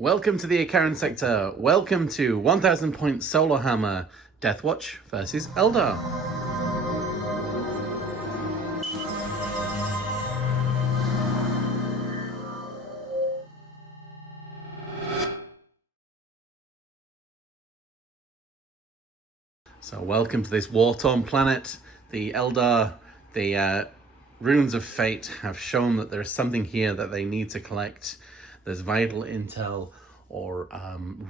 Welcome to the Icaran sector. Welcome to 1000 point solohammer Deathwatch versus Eldar. So welcome to this war-torn planet. The Eldar, the Runes of Fate have shown that there's something here that they need to collect. There's vital intel or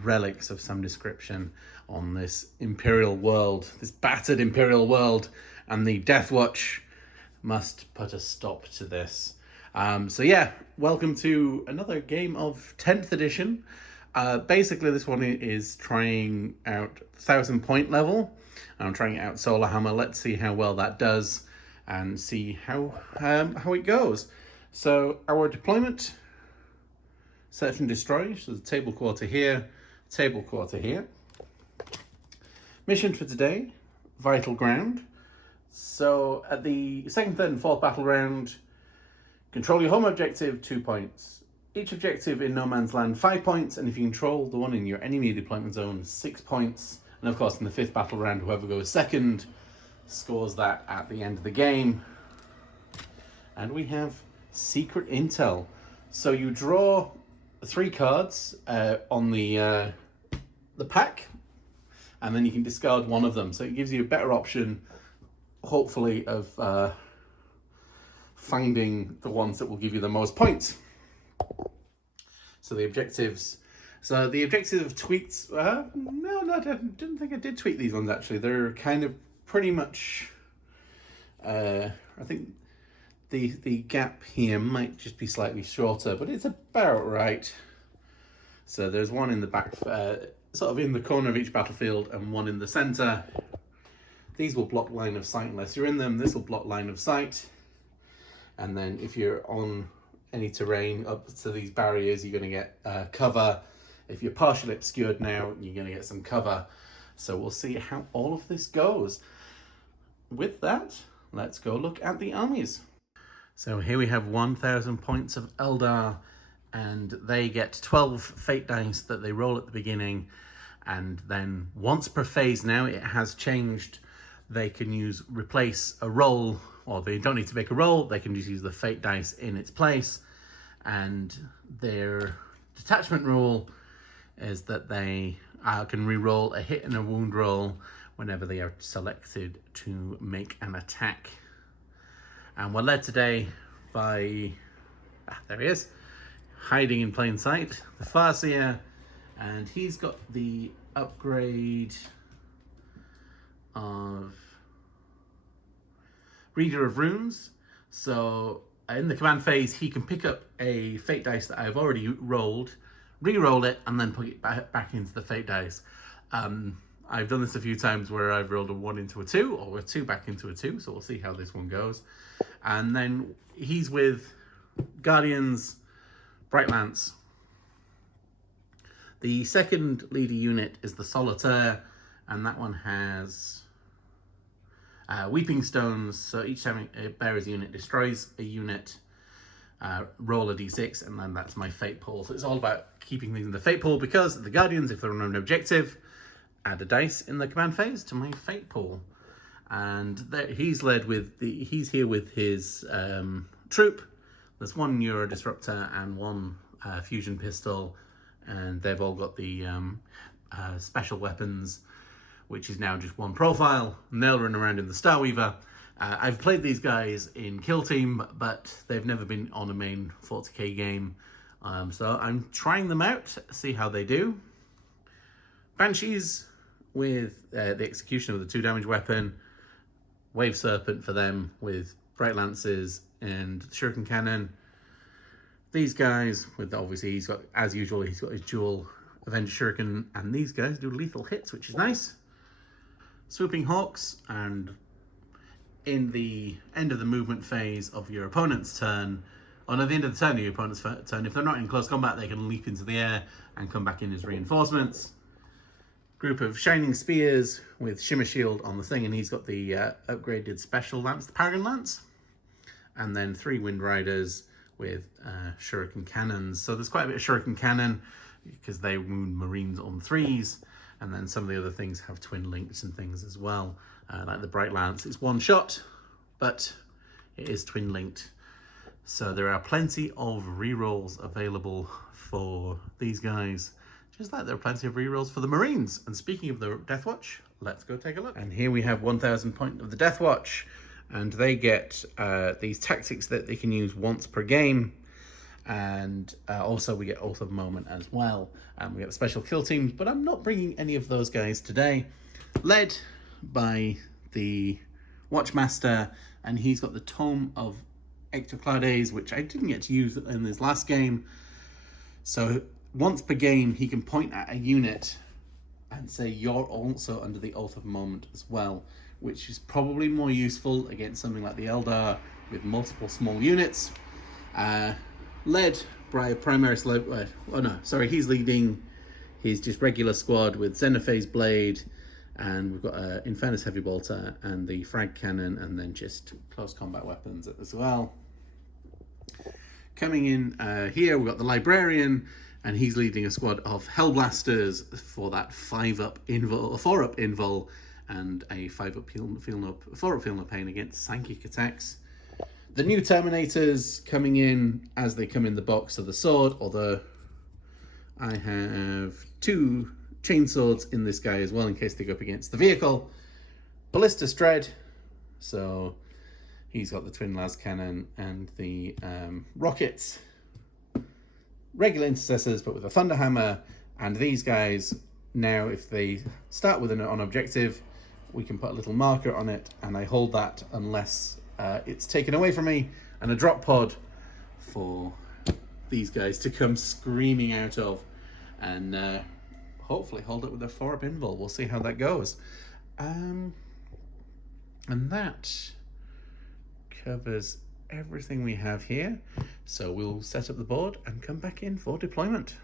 relics of some description on this Imperial world, this battered Imperial world, and the Deathwatch must put a stop to this. So yeah, welcome to another game of 10th edition. Basically, this one is trying out 1000 point level. I'm trying out Solohammer. Let's see how well that does and see how it goes. So our deployment, search and destroy. So the table quarter here, table quarter here. Mission for today, vital ground. So at the second, third and fourth battle round, control your home objective, 2 points. Each objective in no man's land, 5 points. And if you control the one in your enemy deployment zone, 6 points. And of course, in the fifth battle round, whoever goes second scores that at the end of the game. And we have secret intel. So you draw 3 cards on the pack, and then you can discard one of them. So it gives you a better option, hopefully, of finding the ones that will give you the most points. So the objectives. So the objectives of tweets. No, I didn't think I did tweet these ones actually. They're kind of pretty much. I think the gap here might just be slightly shorter, but it's about right. So there's one in the back, sort of in the corner of each battlefield, and one in the center. These will block line of sight unless you're in them. This will block line of sight. And then if you're on any terrain up to these barriers, you're going to get cover. If you're partially obscured now, you're going to get some cover. So we'll see how all of this goes. With that, let's go look at the armies. So here we have 1000 points of Eldar, and they get 12 fate dice that they roll at the beginning. And then once per phase now, it has changed. They can replace a roll, or they don't need to make a roll. They can just use the fate dice in its place. And their detachment rule is that they can re-roll a hit and a wound roll whenever they are selected to make an attack. And we're led today by, there he is, hiding in plain sight, the Farseer, and he's got the upgrade of Reader of Runes. So in the command phase, he can pick up a fate dice that I've already rolled, re-roll it, and then put it back into the fate dice. I've done this a few times where I've rolled a 1 into a 2 or a 2 back into a 2, so we'll see how this one goes. And then he's with Guardians, Bright Lance. The second leader unit is the Solitaire, and that one has Weeping Stones. So each time a bearer's unit destroys a unit, roll a d6, and then that's my fate pool. So it's all about keeping things in the fate pool, because the Guardians, if they're on an objective, add a dice in the command phase to my fate pool. And he's here with his troop. There's 1 Neuro Disruptor and 1 Fusion Pistol, and they've all got the special weapons, which is now just 1 profile, and they'll run around in the Starweaver. I've played these guys in Kill Team, but they've never been on a main 40k game. So I'm trying them out, see how they do. Banshees with the execution of the 2 damage weapon. Wave Serpent for them with Bright Lances and Shuriken Cannon. These guys, with obviously he's got, as usual, he's got his dual Avenger Shuriken, and these guys do lethal hits, which is nice. Swooping Hawks, and in the end of the movement phase of your opponent's turn, or no, the end of the turn of your opponent's turn, if they're not in close combat, they can leap into the air and come back in as reinforcements. Group of Shining Spears with Shimmer Shield on the thing, and he's got the upgraded special lance, the Paragon Lance. And then 3 Wind Riders with Shuriken Cannons. So there's quite a bit of Shuriken Cannon. because they wound Marines on 3s, and then some of the other things have twin links and things as well. Like the Bright Lance, it's one shot, but it is twin linked. So there are plenty of rerolls available for these guys, just like there are plenty of rerolls for the Marines. And speaking of the Deathwatch, let's go take a look. And here we have 1000 point of the Deathwatch, and they get these tactics that they can use once per game. And also we get Oath of Moment as well. And we get the special kill teams, but I'm not bringing any of those guys today. Led by the Watchmaster, and he's got the Tome of Ectoclades, which I didn't get to use in this last game. So once per game, he can point at a unit and say, you're also under the Oath of Moment as well, which is probably more useful against something like the Eldar with multiple small units. Led by a primary he's leading his just regular squad with Xenophase Blade, and we've got Infernus Heavy Bolter and the Frag Cannon, and then just close combat weapons as well. Coming in here, we've got the Librarian, and he's leading a squad of Hellblasters for that 5-up invul, a 4-up invul, and a 5-up feel 4-up feel no pain against psychic attacks. The new Terminators coming in as they come in the box of the sword, although I have 2 chainswords in this guy as well in case they go up against the vehicle. Ballista Dread, so he's got the twin las cannon and the rockets. Regular intercessors, but with a thunder hammer. And these guys, now if they start with an on objective, we can put a little marker on it, and I hold that unless it's taken away from me, and a drop pod for these guys to come screaming out of, and hopefully hold it with a 4-up invul. We'll see how that goes. And that covers everything we have here. So we'll set up the board and come back in for deployment.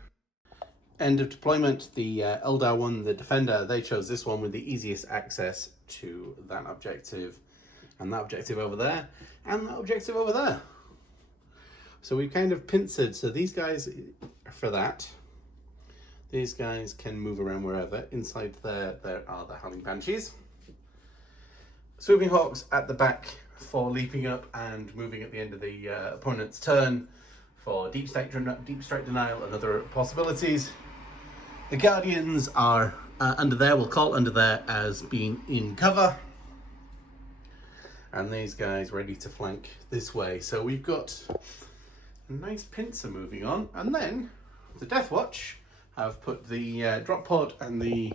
End of deployment. The Eldar one, the Defender, they chose this one with the easiest access to that objective, and that objective over there, and that objective over there. So we've kind of pincered. So these guys, for that, these guys can move around wherever. Inside there are the Howling Banshees. Swooping Hawks at the back for leaping up and moving at the end of the opponent's turn for deep strike denial and other possibilities. The Guardians are under there. We'll call under there as being in cover. And these guys ready to flank this way. So we've got a nice pincer moving on. And then the Deathwatch have put the drop pod and the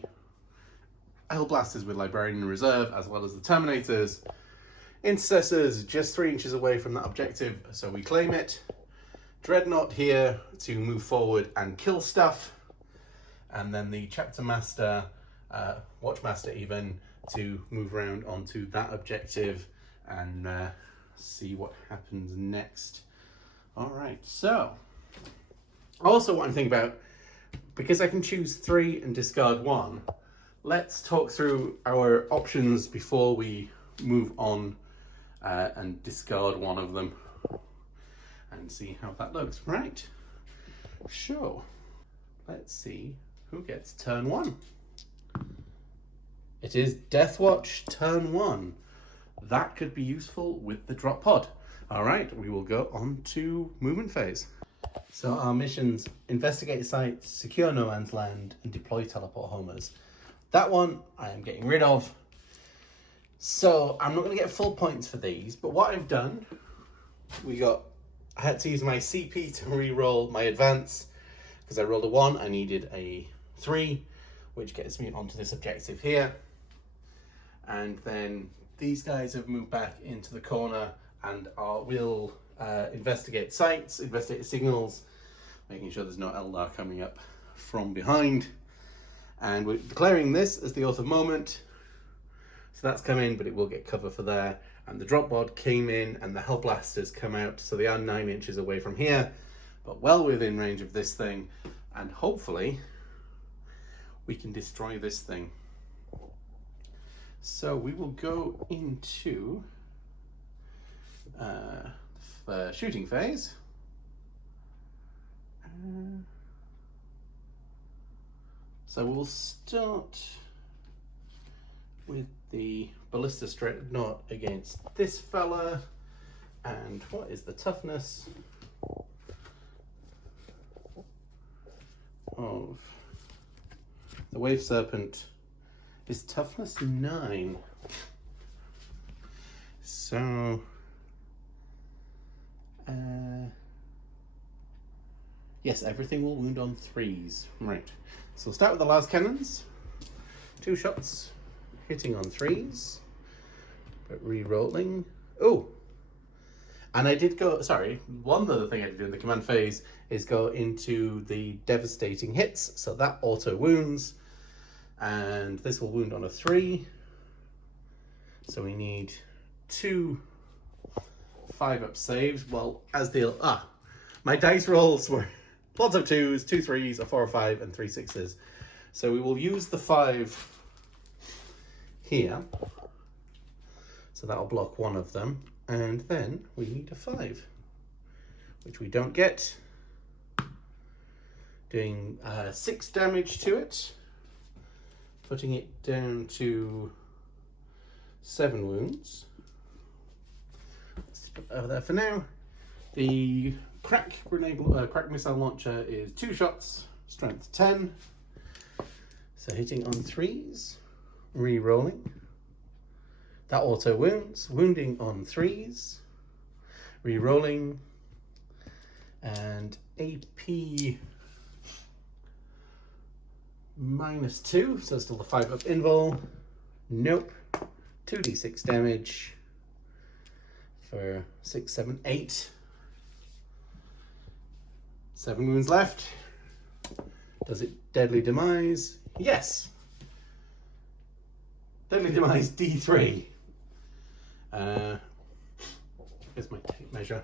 Hellblasters with Librarian in reserve, as well as the Terminators. Intercessors just 3 inches away from that objective, so we claim it. Dreadnought here to move forward and kill stuff. And then the Chapter Master, Watchmaster even, to move around onto that objective and see what happens next. All right, so also what I'm thinking about, because I can choose 3 and discard 1, let's talk through our options before we move on and discard one of them and see how that looks. Right, so let's see who gets turn 1. It is Deathwatch turn 1. That could be useful with the drop pod. All right, we will go on to movement phase. So our missions: investigate sites, secure no man's land, and deploy teleport homers. That one I am getting rid of. So I'm not going to get full points for these, but what I've done, I had to use my CP to re-roll my advance, because I rolled a 1, I needed a 3, which gets me onto this objective here. And then these guys have moved back into the corner and will investigate sites, investigate signals, making sure there's no Eldar coming up from behind. And we're declaring this as the Oath of Moment. So that's come in, but it will get cover for there. And the drop bod came in and the Hellblasters come out. So they are 9 inches away from here, but well within range of this thing. And hopefully we can destroy this thing. So we will go into the shooting phase. So we'll start with the ballista dreadnought against this fella. And what is the toughness of the wave serpent? Is toughness 9. So yes, everything will wound on 3s. Right. So we'll start with the last cannons. 2 shots, hitting on 3s, but re-rolling. Oh! And I did go, sorry, one other thing I did do in the command phase is go into the devastating hits. So that auto wounds, and this will wound on a 3. So we need 2 5-up saves. Well, as the, my dice rolls were lots of 2s, 2 3s, a 4 or 5, and 3 6s. So we will use the 5 here. So that'll block one of them. And then we need a 5, which we don't get. Doing 6 damage to it, putting it down to 7 wounds. Let's put it over there for now. The crack missile launcher is 2 shots, strength 10. So hitting on 3s, re-rolling. That auto wounds, wounding on 3s, re-rolling, and AP -2, so still the 5-up invul. Nope. 2d6 damage for 6, 7, 8. 7 wounds left. Does it deadly demise? Yes. Deadly demise D3. Here's my tape measure.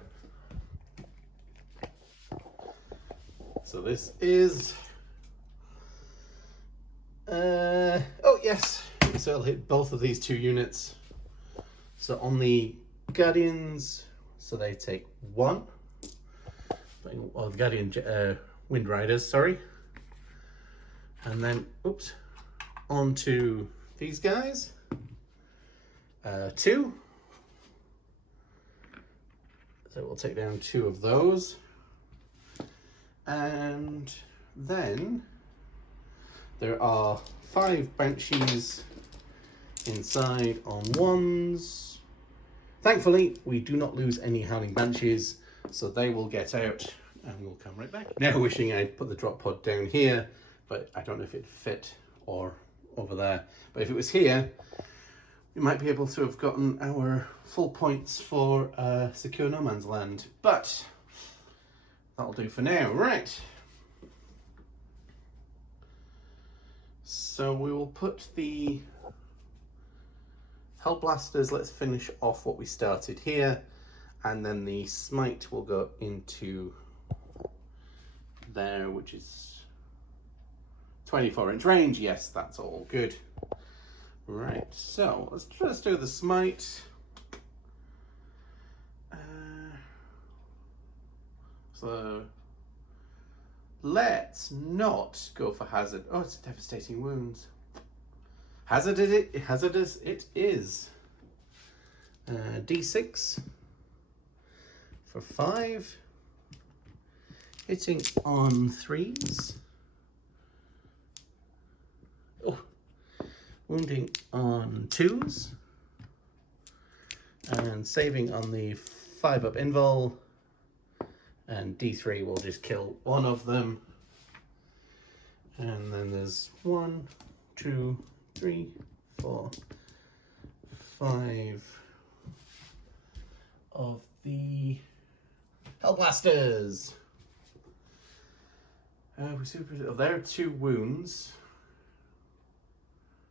So this is oh yes, so I'll hit both of these 2 units. So on the Guardians, so they take 1. Oh, the Guardian Wind Riders, sorry. And then, oops, onto these guys. 2. So we'll take down 2 of those. And then there are 5 Banshees inside on 1s. Thankfully, we do not lose any Howling Banshees, so they will get out and we'll come right back. Now wishing I'd put the drop pod down here, but I don't know if it'd fit or over there. But if it was here, we might be able to have gotten our full points for Secure No Man's Land. But that'll do for now. Right. So we will put the Hellblasters, let's finish off what we started here, and then the Smite will go into there, which is 24-inch range. Yes, that's all good. Right, so let's just do the Smite. So let's not go for Hazard. Oh, it's Devastating Wounds. Hazardous it is. D6 for 5. Hitting on 3s. Oh. Wounding on 2s. And saving on the 5-up invul. And D3 will just kill one of them. And then there's 1, 2, 3, 4, 5 of the Hellblasters. There are 2 wounds.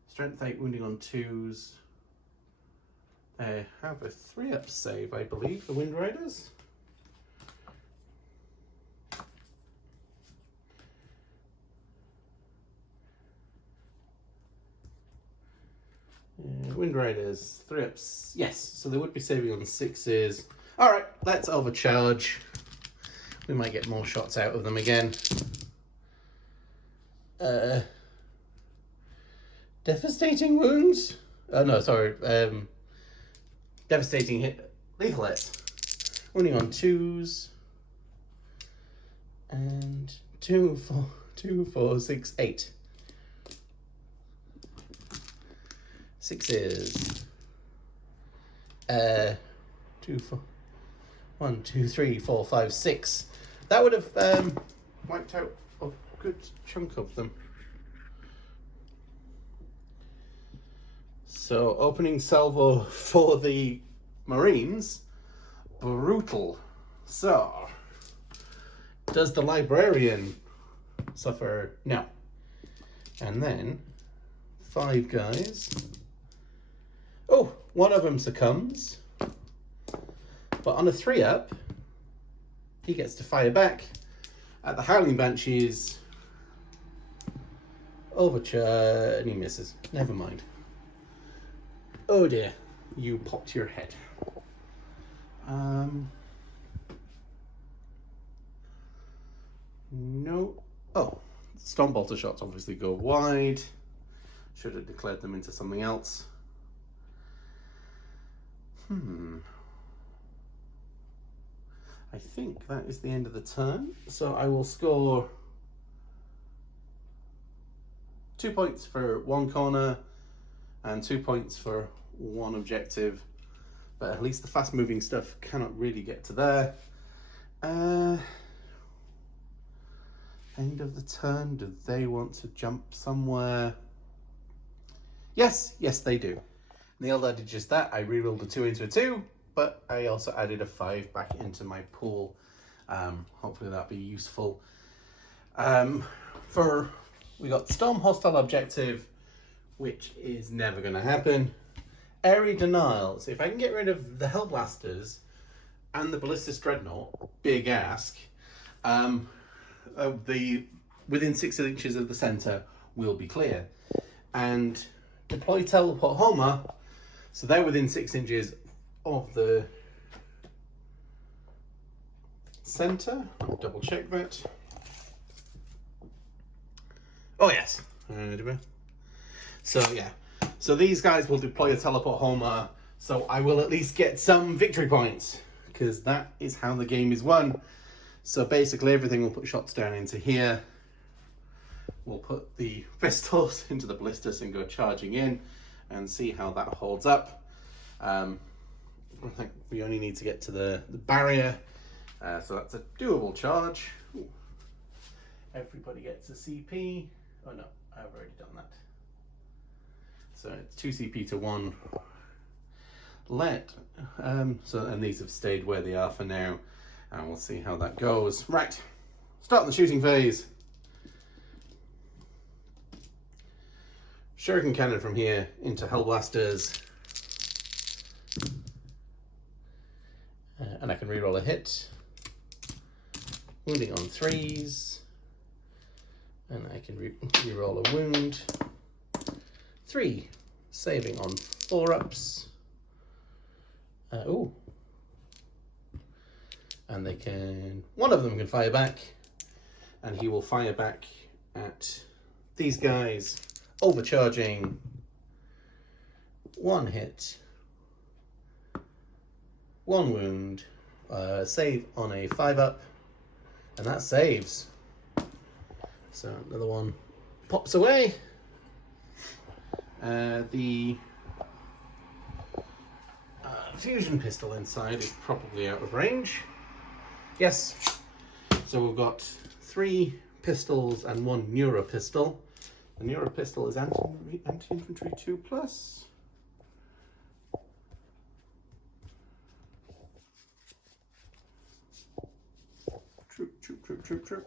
Strength 8 wounding on 2s. They have a 3-up save, I believe, the Wind Riders. Wind Riders, 3-ups, yes, so they would be saving on 6s. Alright, let's overcharge. We might get more shots out of them again. Devastating wounds? Oh no, sorry. Devastating hit. Lethal hits. Wounding on 2s. And 2, 4, 6, 8. 6s. 2, 4. 1, 2, 3, 4, 5, 6. That would have wiped out a good chunk of them. So, opening salvo for the Marines. Brutal. So, does the Librarian suffer? No. And then, 5 guys. Oh, one of them succumbs. But on a 3-up, he gets to fire back at the Howling Banshees. Overture, and he misses. Never mind. Oh dear, you popped your head. No. Oh, Stormbolter shots obviously go wide. Should have declared them into something else. I think that is the end of the turn. So I will score 2 points for one corner and 2 points for one objective. But at least the fast moving stuff cannot really get to there. End of the turn. Do they want to jump somewhere? Yes, they do. Aeldari did just that. I rerolled a 2 into a 2, but I also added a 5 back into my pool. Hopefully that'll be useful. We got Storm Hostile Objective, which is never going to happen. Airy Denial. So if I can get rid of the Hellblasters and the Ballistus Dreadnought, big ask, within 6 inches of the centre will be clear. And deploy Teleport Homer, so they're within 6 inches of the centre. I'll double check that. Oh yes. So yeah. So these guys will deploy a Teleport Homer, so I will at least get some victory points, because that is how the game is won. So basically everything will put shots down into here. We'll put the pistols into the ballistas and go charging in and see how that holds up. I think we only need to get to the barrier, so that's a doable charge. Ooh. Everybody gets a CP. Oh no, I've already done that. So it's 2 CP to 1. And these have stayed where they are for now, and we'll see how that goes. Right, start the shooting phase. Shuriken Cannon from here into Hellblasters. And I can reroll a hit. Wounding on 3s. And I can reroll a wound. 3. Saving on 4-ups. And they can... One of them can fire back. And he will fire back at these guys. Overcharging. 1 hit. 1 wound. Save on a 5-up. And that saves. So another one pops away. The fusion pistol inside is probably out of range. Yes. So we've got 3 pistols and 1 Neuro pistol. The Neuro pistol is anti-infantry 2+. Troop.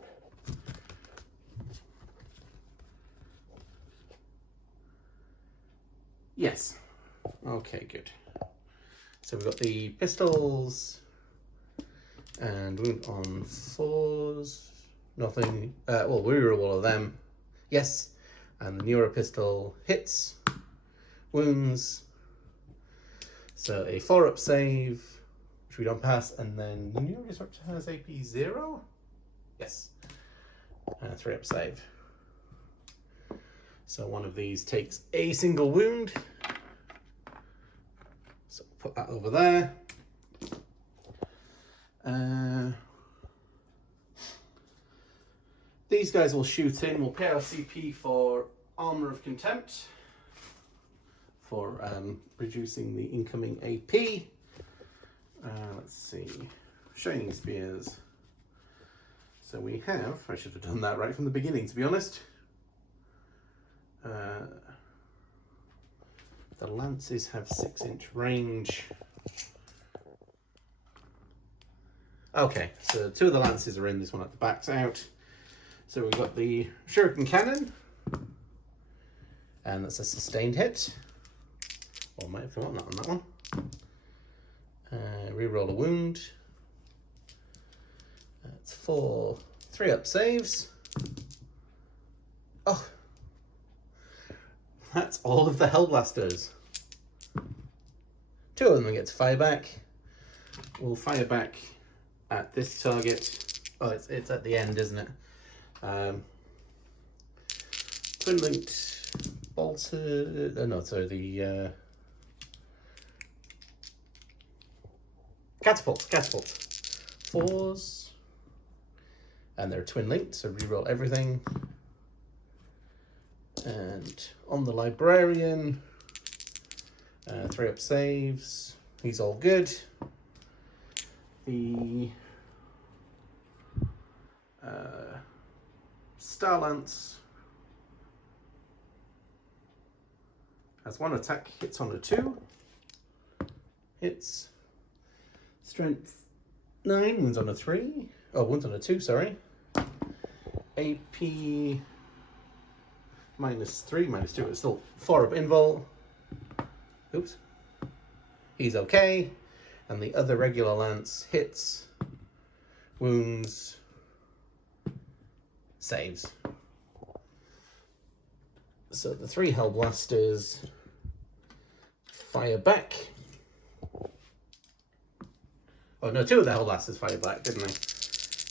Yes. Okay, good. So we've got the pistols and wound on 4s. Nothing. Well, we roll all of them. Yes. And the Neuro pistol hits. Wounds. So a 4-up save, which we don't pass, and then the Neuro Disruptor has AP 0? Yes. And a 3-up save. So one of these takes a single wound. So put that over there. These guys will shoot in. We'll pay our CP for Armor of Contempt for reducing the incoming AP. Let's see. Shining Spears. So we have, I should have done that right from the beginning, to be honest. The lances have 6-inch range. Okay, so 2 of the lances are in, this one at the back's out. So we've got the Shuriken Cannon, and that's a sustained hit. Or might have forgotten that on that one. Reroll a wound. That's 4 3-up saves. Oh, that's all of the Hellblasters. 2 of them get to fire back. We'll fire back at this target. Oh, it's at the end, isn't it? Twin linked bolter. No, sorry, the catapult. 4s, and they're twin linked, so reroll everything. And on the librarian, 3-up saves. He's all good. The Starlance has 1 attack, hits on a 2. Hits. Strength 9, wounds on a 3. Oh, wounds on a 2, sorry. AP -3, -2. It's still 4-up invul. Oops. He's okay. And the other regular lance hits, wounds, saves. So the 3 Hellblasters fire back. Oh no, 2 of the Hellblasters fire back, didn't they?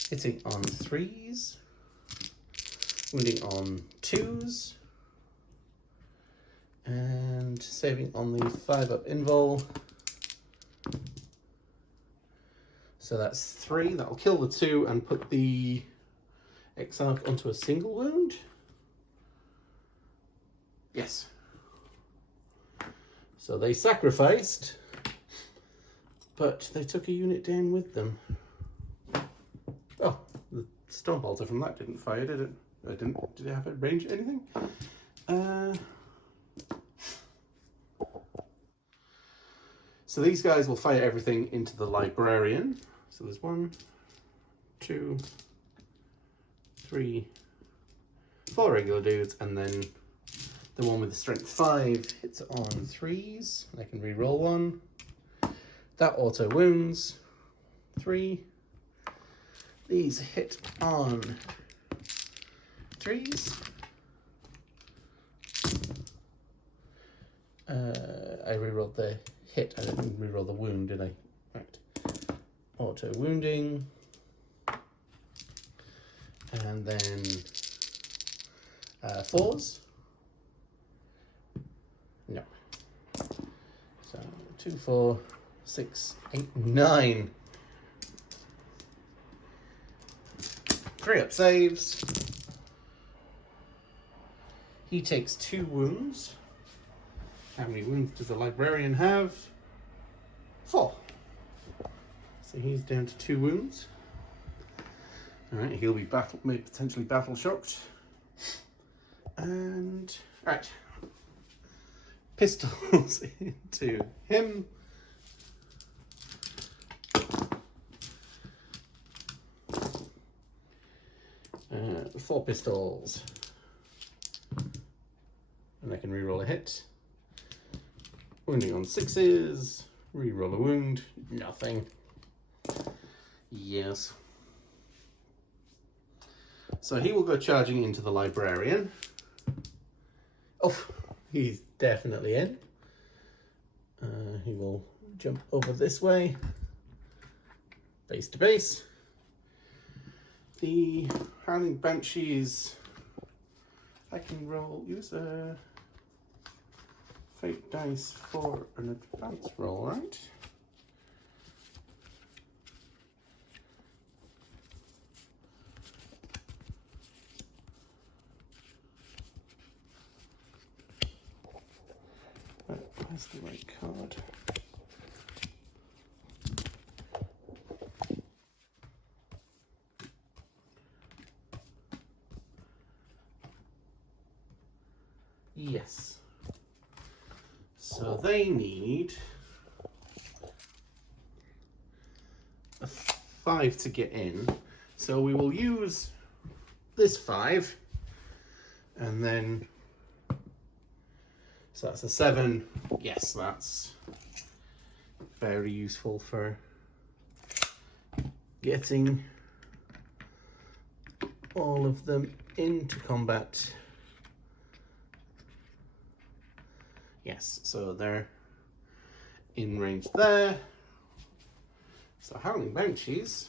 Hitting on 3s, wounding on 2s, and saving on the 5-up invul. So that's 3. That'll kill the 2 and put the Exarch onto a single wound. Yes. So they sacrificed, but they took a unit down with them. Oh, the Storm Bolter from that didn't fire, did it? Did it have a range anything? So these guys will fire everything into the librarian. So there's 1, 2, 3, 4 regular dudes, and then the one with the strength 5 hits on 3s. I can re-roll 1. That auto wounds 3. These hit on 3s. I re-rolled the hit. I didn't re-roll the wound, did I? Right. Auto wounding. And then 4s. No. So 2, 4, 6, 8, 9. 3-up saves. He takes 2 wounds. How many wounds does the librarian have? 4. So he's down to 2 wounds. Alright, he'll be potentially battle shocked. And right. Pistols into him. Four pistols. And I can reroll a hit. Wounding on 6s. Reroll a wound. Nothing. Yes. So he will go charging into the librarian. Oh, he's definitely in. He will jump over this way. Base to base. The Howling Banshees, I can use a fate dice for an advanced roll, right? Where's the right card? Yes. So they need a 5 to get in. So we will use this 5 and then, so that's a 7. Yes, that's very useful for getting all of them into combat. Yes, so they're in range there. So Howling Banshees.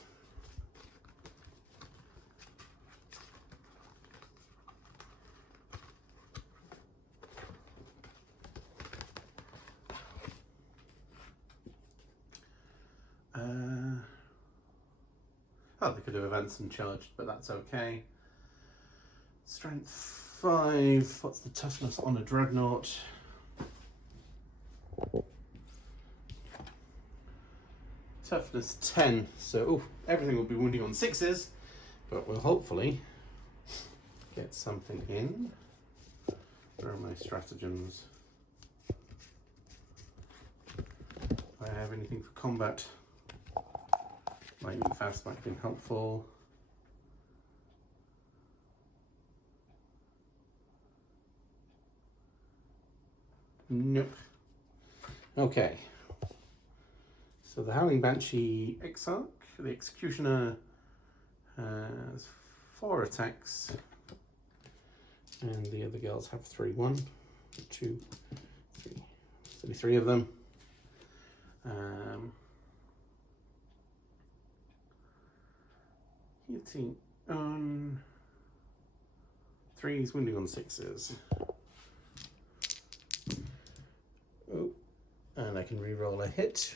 Oh, they could have events and charged, but that's okay. Strength 5. What's the toughness on a Dreadnought? Toughness 10. So everything will be wounding on 6s, but we'll hopefully get something in. Where are my stratagems? Do I have anything for combat? Lightning fast might have been helpful. Nope. Okay. So the Howling Banshee Exarch, the Executioner, has 4 attacks, and the other girls have 3. 1, 2, 3. There's only 3 of them. Hitting on 3s, wounding on 6s. Oh, and I can re-roll a hit.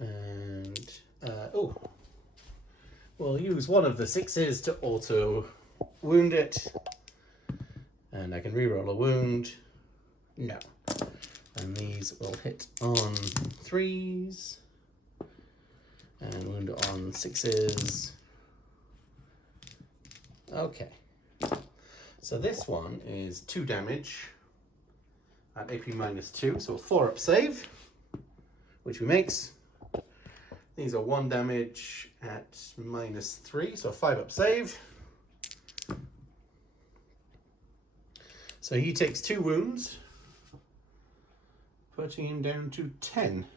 And we'll use one of the 6s to auto wound it, and I can re-roll a wound. No, and these will hit on 3s and wound on 6s. Okay, so this one is 2 damage at AP -2, so a 4-up save, which we makes. These are 1 damage at -3, so a 5-up save. So he takes 2 wounds, putting him down to 10.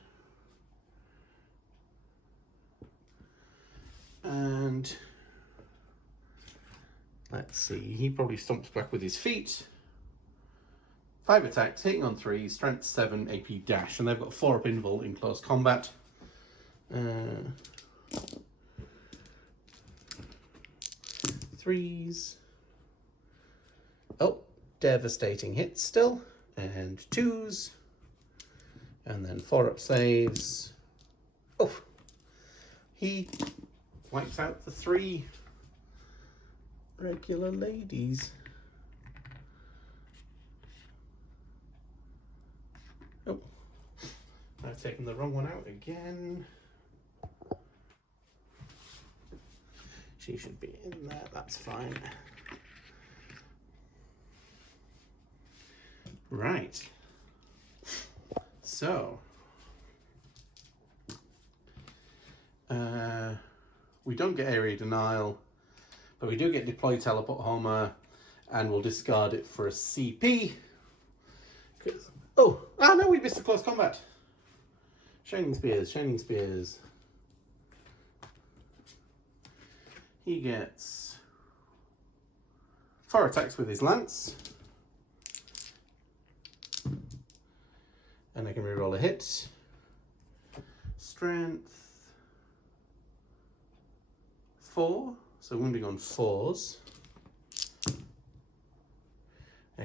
And let's see, he probably stomps back with his feet. 5 attacks, hitting on 3, strength 7, AP dash, and they've got 4-up invul in close combat. 3s. Oh, devastating hits still, and 2s, and then 4-up saves. Oh, he wipes out the 3 regular ladies. Oh, I've taken the wrong one out again. She should be in there, that's fine. Right. So, we don't get area denial, but we do get deploy teleport homer, and we'll discard it for a CP. No, we missed a close combat. Shining Spears, Shining Spears. He gets 4 attacks with his lance. And I can reroll a hit. Strength 4, so wounding on 4s.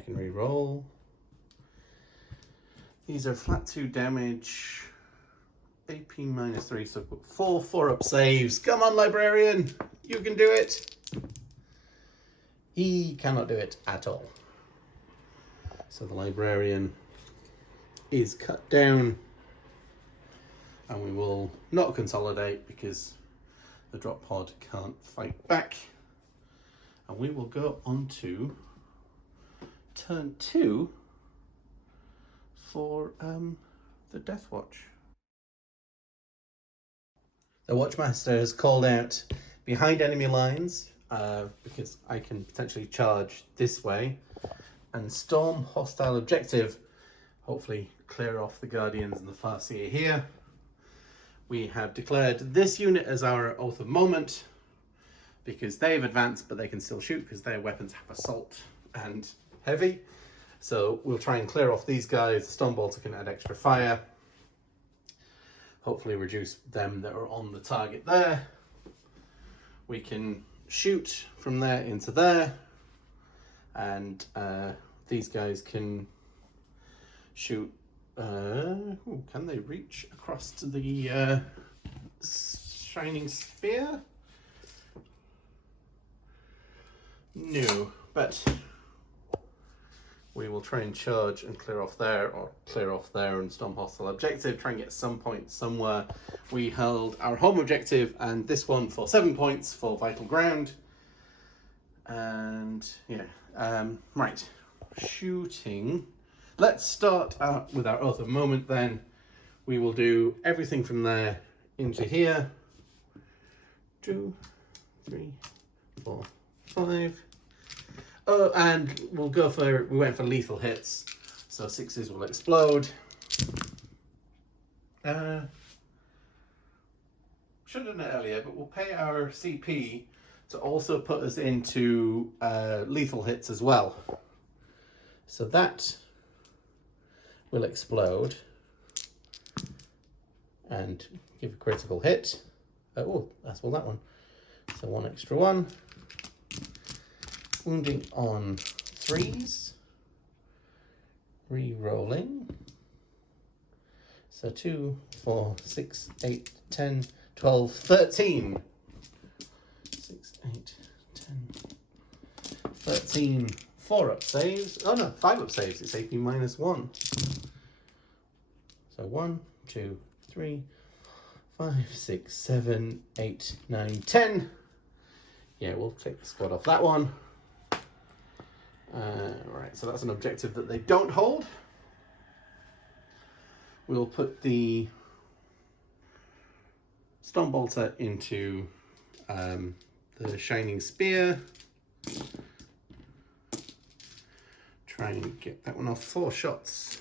can re-roll. These are flat 2 damage. AP -3, so put 4 4-up saves. Come on, Librarian! You can do it! He cannot do it at all. So the Librarian is cut down, and we will not consolidate because the drop pod can't fight back. And we will go on to turn 2 for the Deathwatch. The Watchmaster has called out behind enemy lines because I can potentially charge this way and storm hostile objective, hopefully clear off the Guardians and the Farseer here. We have declared this unit as our Oath of Moment because they've advanced, but they can still shoot because their weapons have assault and heavy. So we'll try and clear off these guys. The Stonebolter can add extra fire. Hopefully reduce them that are on the target there. We can shoot from there into there. And these guys can shoot. Can they reach across to the Shining Spear? No, but we will try and charge and clear off there, or clear off there and storm hostile objective, try and get some point somewhere. We held our home objective and this one for 7 points for vital ground. And yeah, right, shooting. Let's start out with our Oath of Moment then. We will do everything from there into here. 2, 3, 4, 5. Oh, and we went for lethal hits. So 6s will explode. Should have done it earlier, but we'll pay our CP to also put us into lethal hits as well. So that will explode and give a critical hit. Oh, that's well that one. So 1 extra 1. Wounding on 3s. Re-rolling. So 2, 4, 6, 8, 10, 12, 13. 6, 8, 10, 13. 4-up saves. Oh no, 5-up saves. It's AP -1. So 1, 2, 3, 5, 6, 7, 8, 9, 10. Yeah, we'll take the squad off that one. Right, so that's an objective that they don't hold. We'll put the Stonebolter into the Shining Spear. Try and get that one off. 4 shots.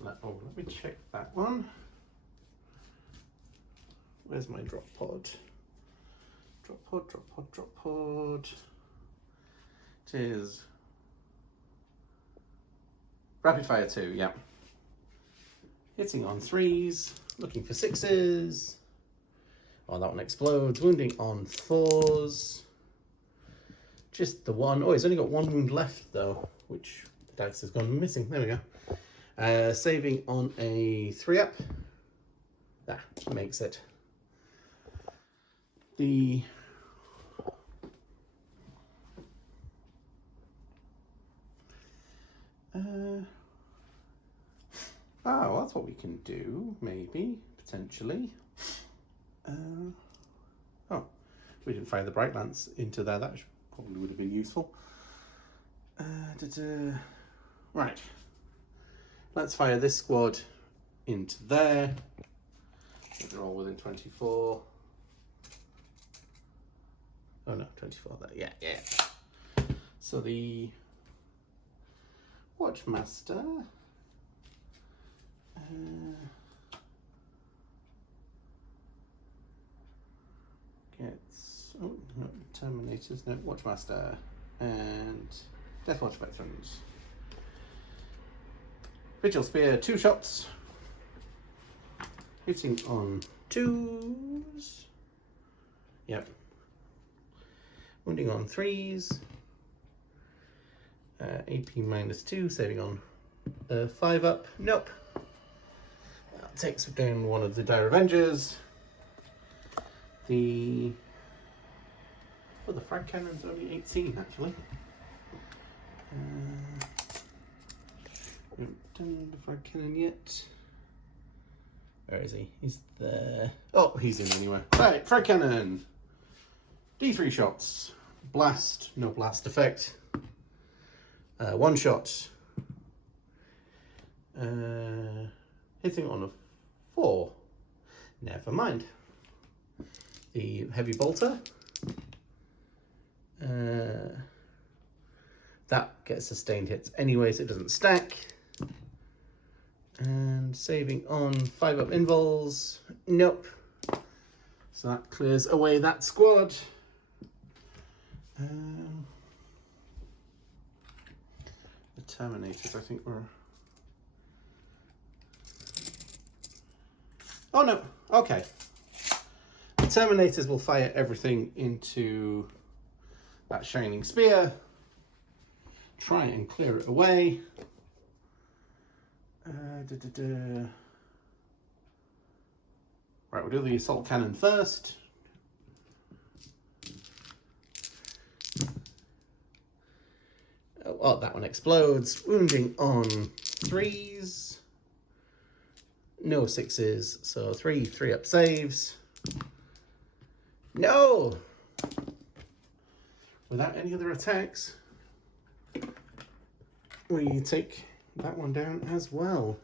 Let me check that one. Where's my drop pod? Drop pod, drop pod, drop pod. It is rapid fire 2, yeah. Hitting on 3s, looking for 6s. Oh, that one explodes. Wounding on 4s. Just the 1. Oh, he's only got 1 wound left though, which the dice has gone missing. There we go. Saving on a 3-up. That makes it. The oh, that's what we can do, maybe, potentially. Oh, we didn't fire the Bright Lance into there. That probably would have been useful. Right. Let's fire this squad into there. They're all within 24. Oh no, 24 there. Yeah, yeah. So the Watchmaster gets, oh no, Terminators, no, Watchmaster and Deathwatch veterans. Vigil Spear, 2 shots. Hitting on 2s. Yep. Wounding on 3s. AP -2, saving on 5 up. Nope. That takes down one of the Dire Avengers. The frag cannon's only 18 actually. We haven't done the frag cannon yet. Where is he? He's there. Oh, he's in anywhere. Right, frag cannon. D3 shots. Blast, no blast effect. 1 shot. Hitting on a 4. Never mind. The heavy bolter. That gets sustained hits anyway, so it doesn't stack. And saving on 5 up invols. Nope. So that clears away that squad. The Terminators, I think, were... Oh no, okay. The Terminators will fire everything into that Shining Spear. Try and clear it away. Right, we'll do the Assault Cannon first. Oh, that one explodes. Wounding on 3s. No 6s, so 3 up saves. No! Without any other attacks, we take that one down as well.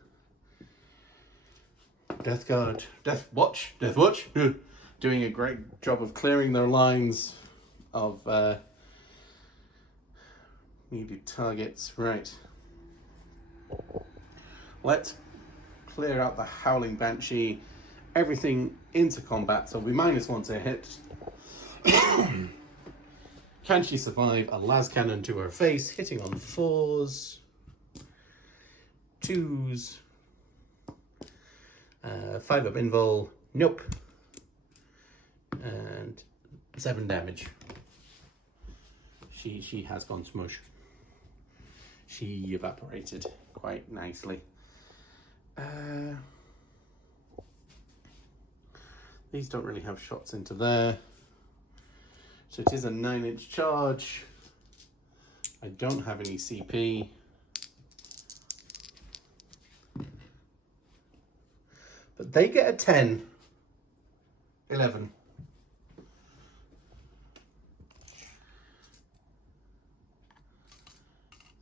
Deathwatch, doing a great job of clearing their lines of needed targets. Right. Let's clear out the Howling Banshee. Everything into combat, so we -1 to hit. Can she survive a las cannon to her face, hitting on 4s, 2s, 5 up invul, nope, and 7 damage. She has gone smush. She evaporated quite nicely. These don't really have shots into there. So it is a 9-inch charge. I don't have any CP. But they get a 10. 11.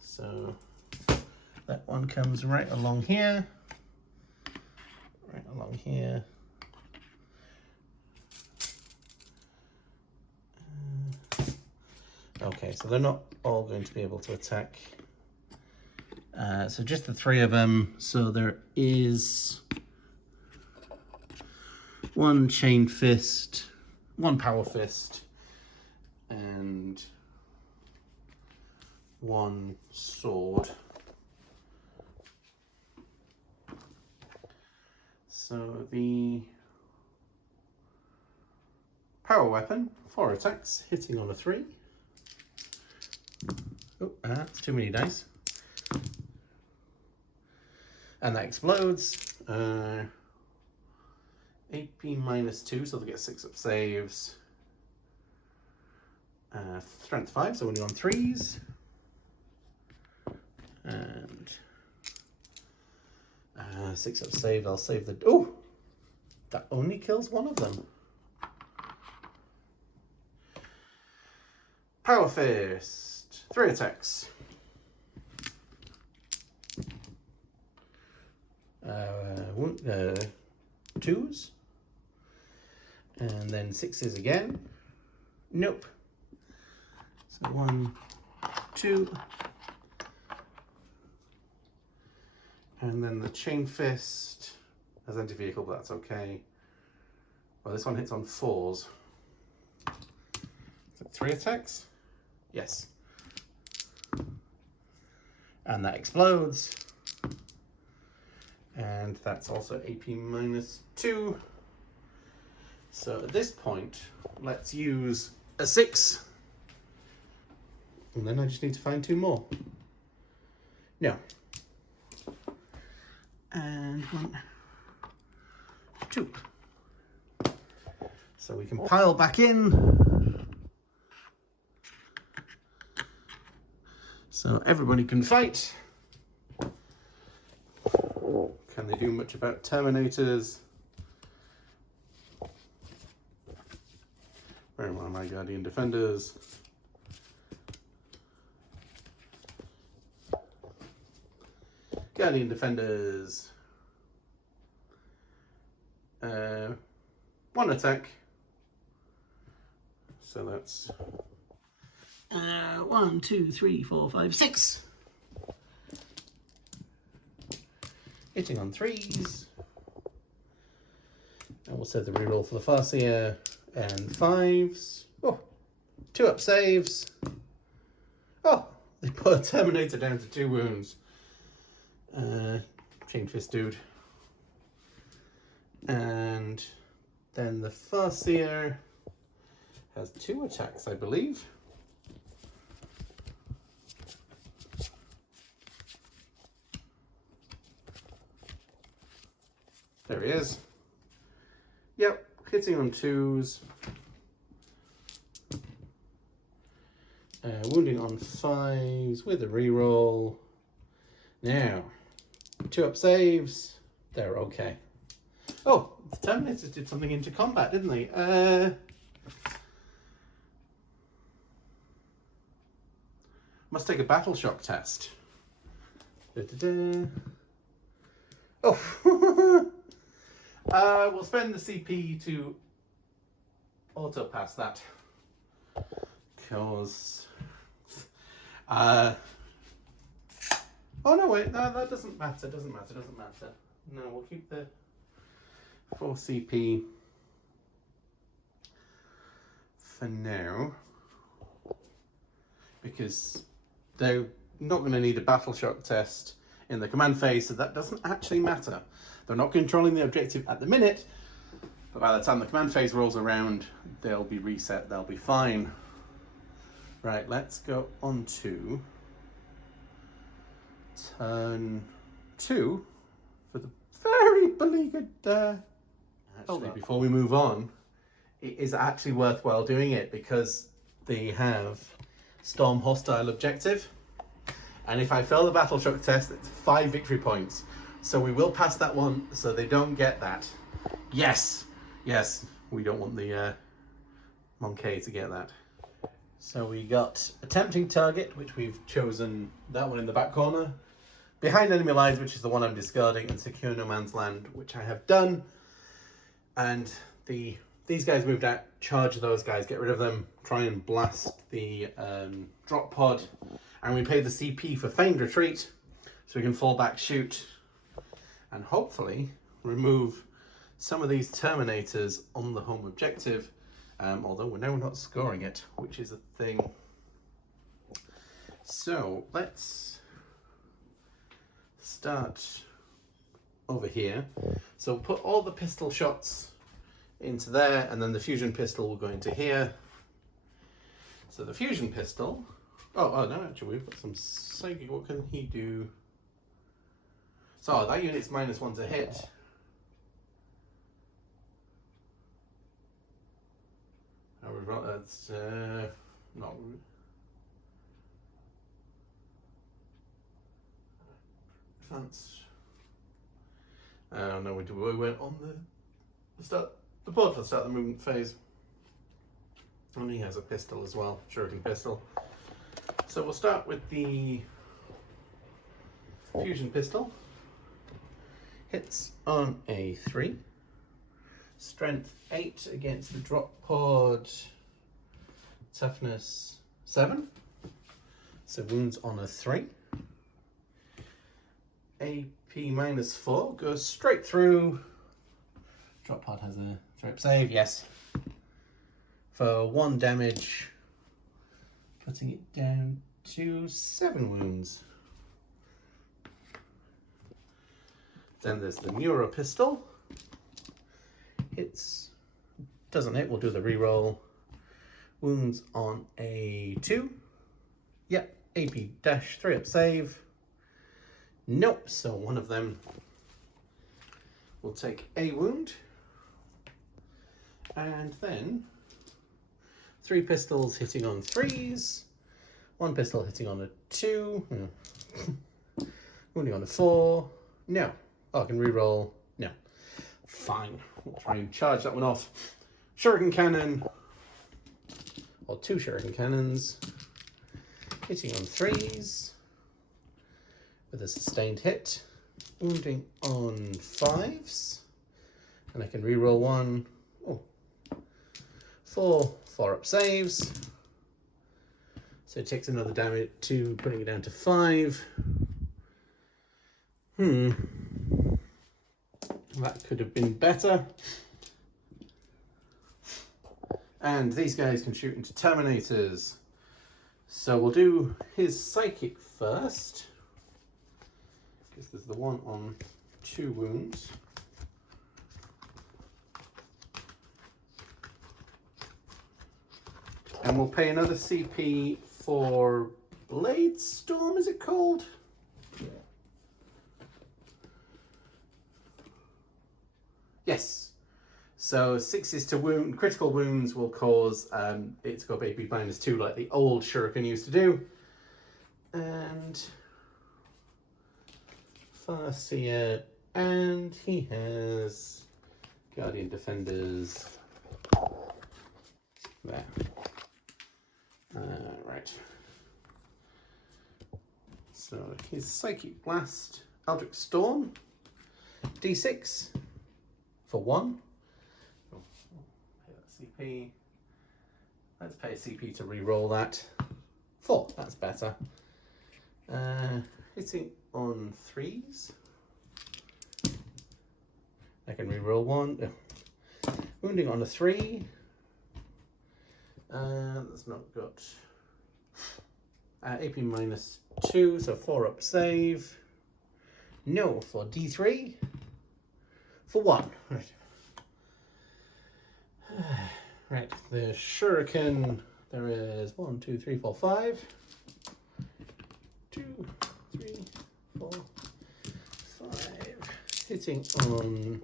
So that one comes right along here. Right along here. Okay, so they're not all going to be able to attack. So just the 3 of them. So there is 1 chain fist, 1 power fist, and 1 sword. So the power weapon, 4 attacks, hitting on a 3. Oh, that's too many dice. And that explodes. AP -2, so they get 6 up saves. Strength 5, so only on 3s. And 6 up save, I'll save the... Oh! That only kills 1 of them. Power Fist. 3 attacks. 2s. And then 6s again. Nope. So 1, 2. And then the chain fist as anti-vehicle, but that's okay. Well, this one hits on 4s. Is it 3 attacks? Yes. And that explodes. And that's also AP -2. So at this point, let's use a 6. And then I just need to find 2 more. No. And 1, 2. So we can pile back in. So everybody can fight. Can they do much about Terminators? Where are my Guardian Defenders? Guardian Defenders. 1 attack. So that's 1, 2, 3, 4, 5, 6. Hitting on 3s. And we'll set the reroll for the Farseer. And 5s. Oh, 2 up saves. Oh, they put a Terminator down to 2 wounds. Chain Fist dude. And then the Farseer has 2 attacks, I believe. There he is. Yep, hitting on 2s. Wounding on 5s with a reroll. Now, 2 up saves. They're okay. Oh, the Terminators did something into combat, didn't they? Must take a battle shock test. Da-da-da. Oh, we'll spend the CP to auto pass that, because oh no, wait, no, that doesn't matter. Doesn't matter. No, we'll keep the 4 CP for now, because they're not going to need a battle shock test in the command phase, so that doesn't actually matter. They're not controlling the objective at the minute, but by the time the command phase rolls around, they'll be reset, they'll be fine. Right, let's go on to turn 2 for the very beleaguered... Actually, before we move on, it is actually worthwhile doing it because they have Storm Hostile objective. And if I fail the battle shock test, it's 5 victory points. So we will pass that one so they don't get that. Yes, we don't want the Monkey to get that. So we got Attempting Target, which we've chosen that one in the back corner. Behind Enemy Lines, which is the one I'm discarding, and Secure No Man's Land, which I have done. And these guys moved out, charge those guys, get rid of them, try and blast the drop pod. And we pay the CP for Feigned Retreat, so we can fall back, shoot, and hopefully remove some of these Terminators on the home objective, although we're now not scoring it, which is a thing. So let's start over here. So put all the pistol shots into there, and then the fusion pistol will go into here. So the fusion pistol... Oh no, actually we've got some psychic. What can he do? So that unit's -1 to hit. However, that's not... Advanced. No, we went on the board for the start of the movement phase. And he has a pistol as well, shuriken pistol. So we'll start with the fusion pistol. Hits on a 3. Strength 8 against the drop pod. Toughness 7. So wounds on a 3. AP -4 goes straight through. Drop pod has a throw save, yes. For 1 damage. Putting it down to 7 wounds. Then there's the Neuro pistol. Doesn't hit, we'll do the reroll. Wounds on a 2. Yep, AP-3 up save. Nope, so one of them will take a wound. And then 3 pistols hitting on 3s, 1 pistol hitting on a 2, wounding on a 4. No. Oh, I can reroll. No. Fine. We'll try and charge that one off. Shuriken cannon, or 2 shuriken cannons, hitting on 3s with a sustained hit, wounding on 5s, and I can reroll 1. Oh, 4 up saves. So it takes another damage to putting it down to 5. That could have been better. And these guys can shoot into Terminators. So we'll do his Psychic first, because there's the one on 2 wounds. And we'll pay another CP for Blade Storm, is it called? Yes. So 6s to wound, critical wounds will cause it to go up AP -2 like the old Shuriken used to do. And Farseer, and he has Guardian Defenders there. Right. So his Psychic Blast, Eldritch Storm, D6 for 1. Pay that CP. Let's pay a CP to re-roll that. 4, that's better. Hitting on 3s. I can re-roll 1. Wounding on a 3. That's not got AP -2, so 4 up save. No, for D3. For 1. Right. Right, the Shuriken, there is 1, 2, 3, 4, 5. 2, 3, 4, 5. Hitting on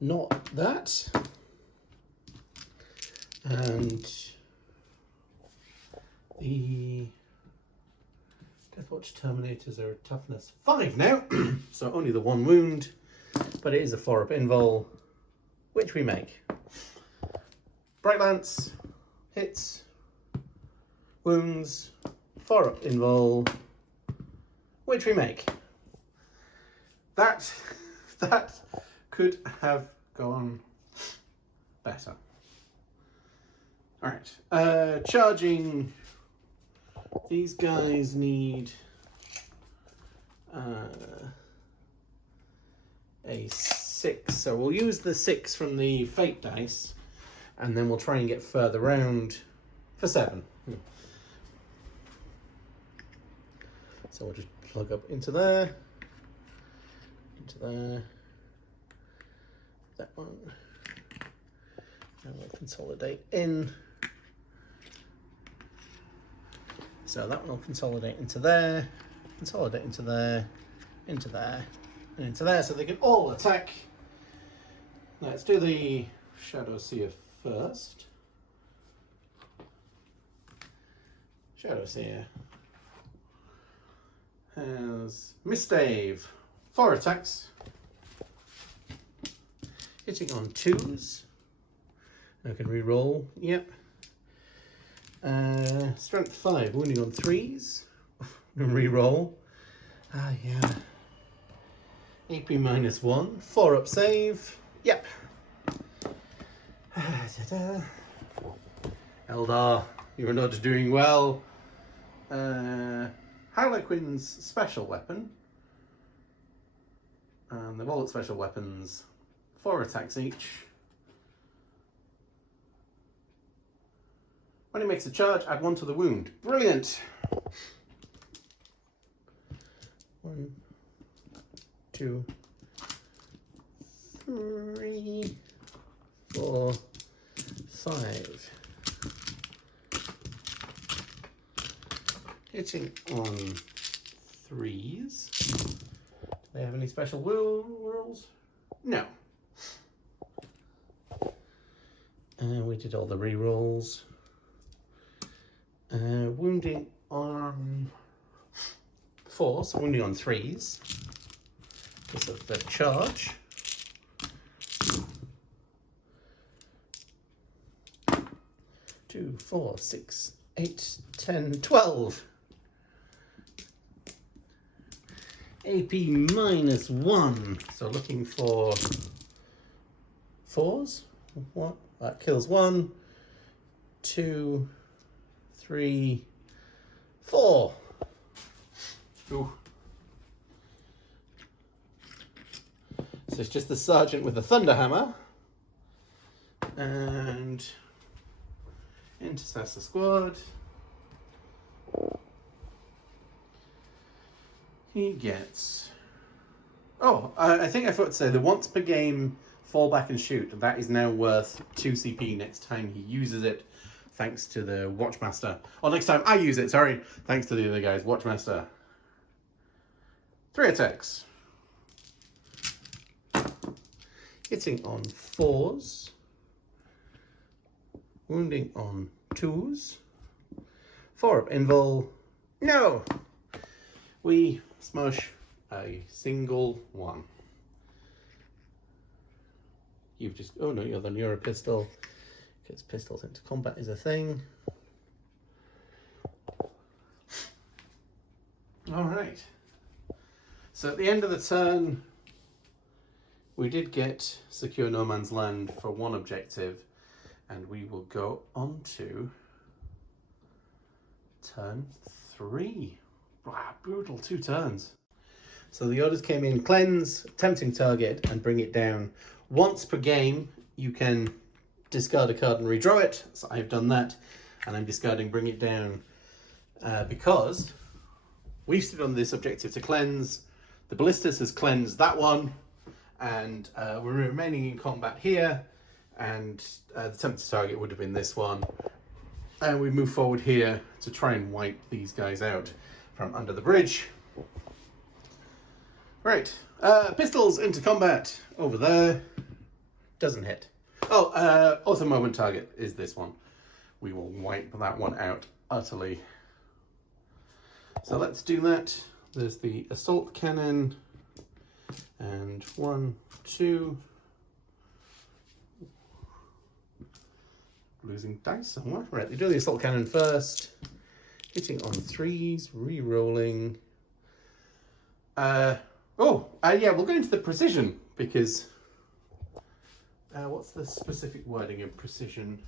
not that. And the Deathwatch Terminators are toughness 5 now, so only the 1 wound, but it is a 4 up invul, which we make. Bright Lance, hits, wounds, 4 up invul, which we make. That could have gone better. All right, charging. These guys need a 6, so we'll use the 6 from the fate dice, and then we'll try and get further round for 7. So we'll just plug up into there, that one, and we'll consolidate in. So that one will consolidate into there, into there, into there, and into there, so they can all attack. Let's do the Shadow Seer first. Shadow Seer has Misdave, 4 attacks, hitting on 2s. I can re-roll, yep. Strength 5, wounding on 3s. Re-roll. Ah, yeah. AP -1, 4 up save. Yep. Eldar, you're not doing well. Harlequin's special weapon. They've all got special weapons. 4 attacks each. When he makes a charge, add 1 to the wound. Brilliant. 1, 2, 3, 4, 5. Hitting on 3s. Do they have any special rules? No. We did all the re-rolls. Wounding on 4s, wounding on 3s because of the charge. 2, 4, 6, 8, 10, 12. AP -1. So looking for 4s. What? That kills 1, 2, 3, 4. Ooh. So it's just the sergeant with the thunderhammer. And intercessor squad. He gets... Oh, I think I forgot to say, the once per game fall back and shoot, that is now worth 2 CP next time he uses it, thanks to the Watchmaster. Or next time I use it, sorry, thanks to the other guys, Watchmaster. 3 attacks. Hitting on 4s. Wounding on 2s. 4 up invul. No! We smush a single one. You've just... Oh no, you're a pistol. Because pistols into combat is a thing. Alright. So at the end of the turn, we did get Secure No Man's Land for 1 objective. And we will go on to turn 3. Wow, brutal 2 turns. So the orders came in: cleanse, tempting target, and bring it down. Once per game, you can discard a card and redraw it. So I've done that, and I'm discarding bring it down because we've stood on this objective to cleanse. The Ballistus has cleansed that one, and we're remaining in combat here. And the tempted target would have been this one. And we move forward here to try and wipe these guys out from under the bridge. Right, pistols into combat over there. Doesn't hit. Oh, auto moment target is this one. We will wipe that one out utterly. So let's do that. There's the assault cannon. And 1, 2... Losing dice somewhere. Right, they do the assault cannon first. Hitting on 3s, re-rolling. Yeah, we'll go into the precision because... what's the specific wording of precision?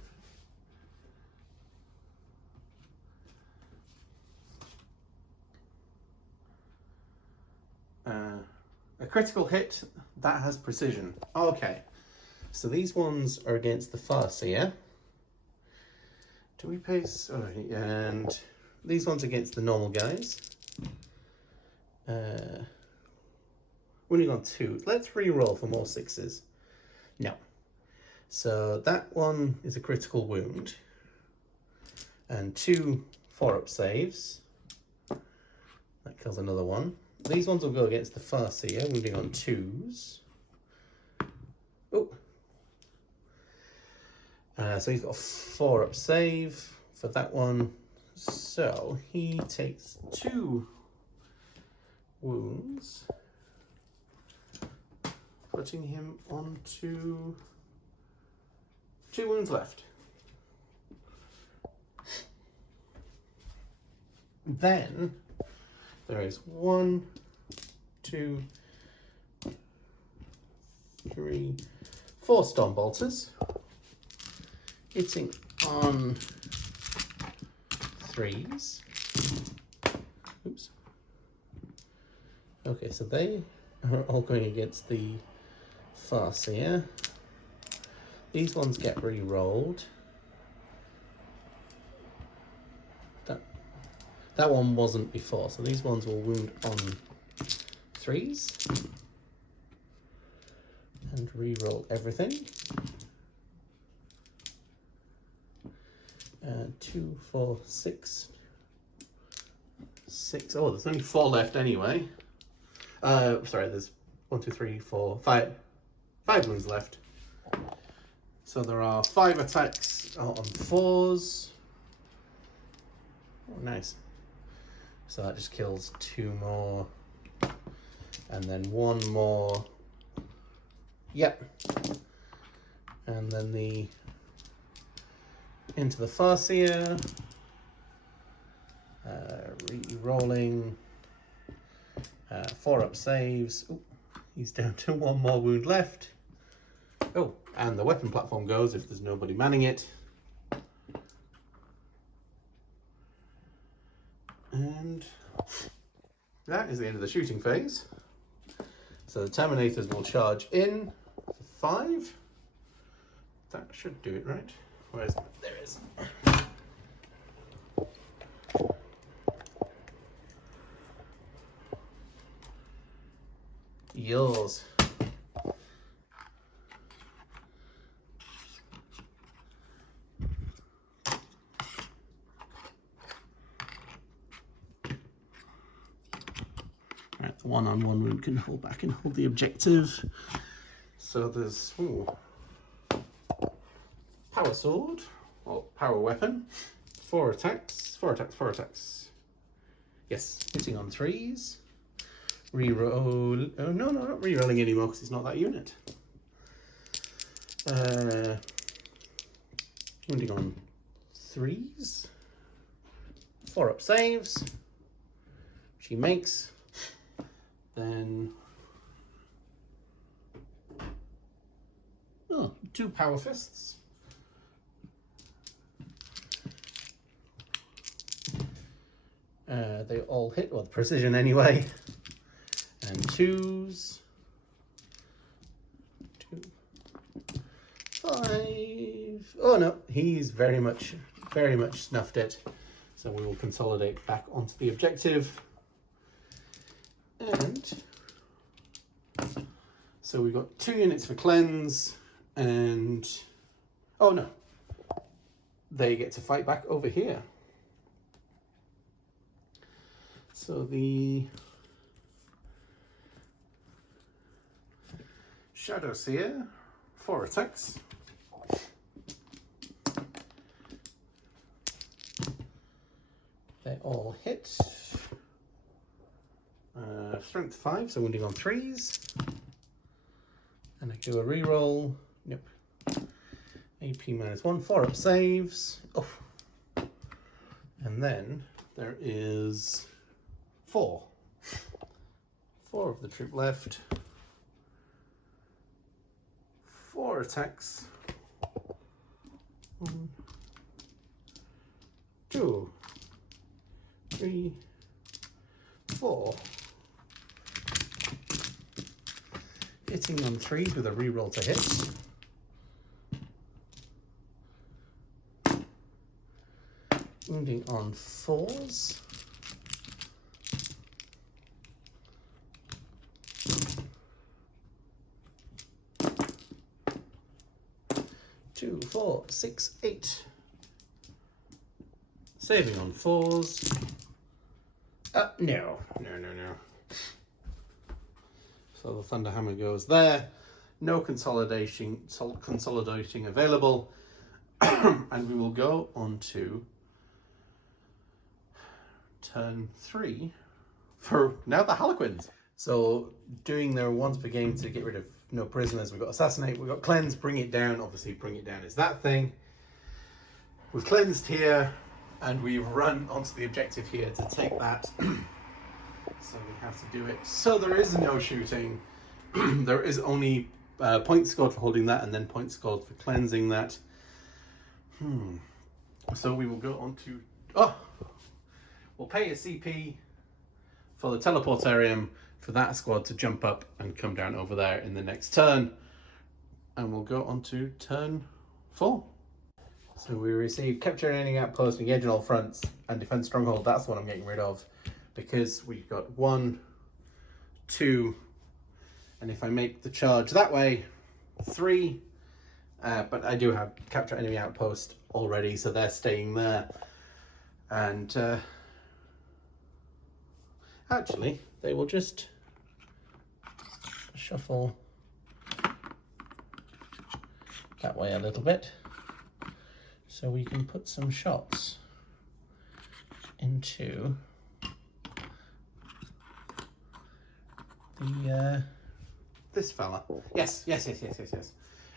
A critical hit, that has precision. Okay, so these ones are against the Farseer. Do we pace? Oh, and these ones against the normal guys. Winning on 2. Let's re-roll for more 6s. No. So that one is a critical wound. And 2 4-up saves. That kills another one. These ones will go against the Farseer, wounding on 2s. Oh. So he's got a 4-up save for that one. So he takes 2 wounds, putting him onto 2 wounds left. Then there is 1, 2, 3, 4 storm bolters. Hitting on 3s. Oops. Okay, so they are all going against the Farseer. These ones get re-rolled. That one wasn't before, so these ones will wound on 3s. And re-roll everything. 2, 4, 6, 6. Oh, there's only 4 left anyway. Sorry, there's 1, 2, 3, 4, 5. 5 wounds left. So there are 5 attacks on 4s. Oh, nice. So that just kills 2 more. And then 1 more. Yep. And then the into the Farseer. Re-rolling. 4 up saves. Ooh, he's down to 1 more wound left. Oh, and the weapon platform goes if there's nobody manning it. And that is the end of the shooting phase. So the Terminators will charge in for 5. That should do it, right? Where's there it is. Yours. Right, the 1-on-1 wound can hold back and hold the objective. So there's power sword or power weapon. 4 attacks. 4 attacks. 4 attacks. Yes, hitting on 3s. Reroll. Oh no, not rerolling anymore because it's not that unit. Wounding on 3s. 4 up saves. She makes. Then 2 power fists. They all hit, well, the precision anyway. And 2s. 2, 5. Oh no, he's very much snuffed it. So we will consolidate back onto the objective. And so we've got 2 units for cleanse, and oh no, they get to fight back over here. So the Shadow Seer, 4 attacks. They all hit. Strength 5, so wounding on 3s. And I do a reroll. Nope. AP -1, 4 up saves. Oh. And then there is 4. 4 of the troop left. 4 attacks. 1, 2, 3, 4. Hitting on 3s with a reroll to hit. Wounding on 4s. Two, 4, 6, 8. Saving on 4s. No. So the Thunder Hammer goes there. No consolidating available. And we will go on to turn 3 for now the Harlequins. So doing their once per game to get rid of no prisoners. We've got Assassinate, we've got Cleanse, Bring It Down. Obviously Bring It Down is that thing. We've cleansed here and we've run onto the objective here to take that. So we have to do it. So there is no shooting. There is only points scored for holding that and then points scored for cleansing that. So we will go on to... we'll pay a CP for the teleportarium for that squad to jump up and come down over there in the next turn. And we'll go on to turn 4. So we receive capture an enemy outpost, engage on all fronts, and defend stronghold. That's what I'm getting rid of because we've got 1, 2, and if I make the charge that way, 3. But I do have capture enemy outpost already, so they're staying there. And Actually, they will just shuffle that way a little bit, so we can put some shots into the this fella. Yes.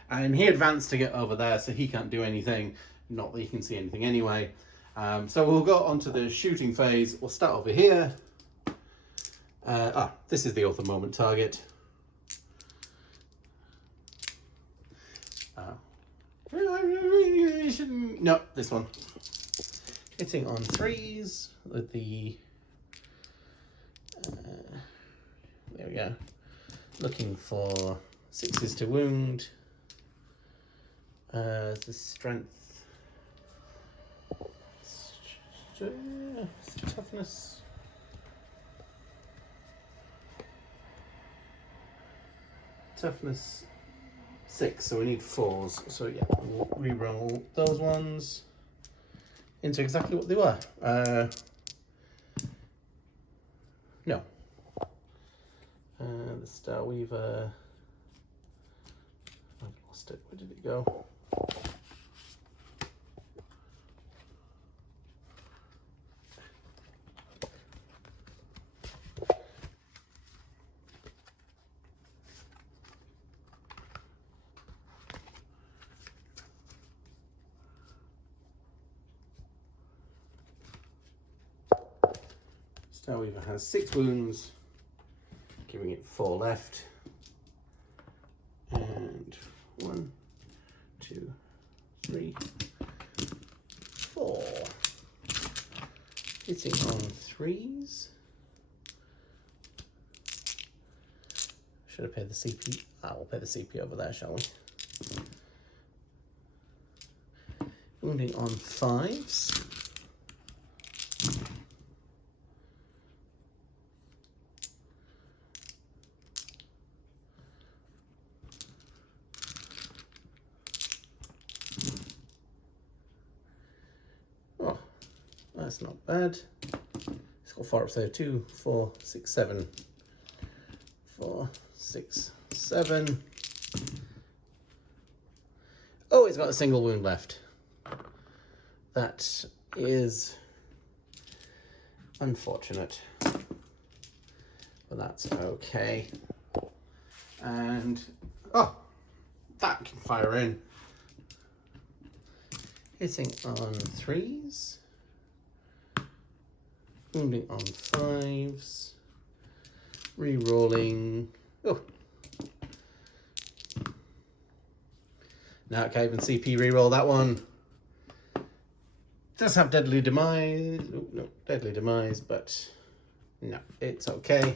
And he advanced to get over there, so he can't do anything. Not that he can see anything anyway. So we'll go on to the shooting phase. We'll start over here. This is the author moment target. No, this one. Hitting on 3s with the... there we go. Looking for 6s to wound. The strength. Toughness. Toughness 6, so we need 4s. So yeah, we'll re-roll those ones into exactly what they were. No. The Star Weaver. I've lost it. Where did it go? Star Weaver has 6 wounds, giving it 4 left. And 1, 2, 3, 4. Hitting on 3s. Should have paid the CP. We'll pay the CP over there, shall we? Wounding on 5s. That's not bad. It's got 4 up there. 2, 4, 6, 7. 4, 6, 7. Oh, it's got a single wound left. That is unfortunate, but that's okay. And oh, that can fire in. Hitting on 3s. Wounding on 5s, re-rolling. Oh, now can't even CP re-roll that one. Does have deadly demise. Oh, no, deadly demise, but no, it's okay.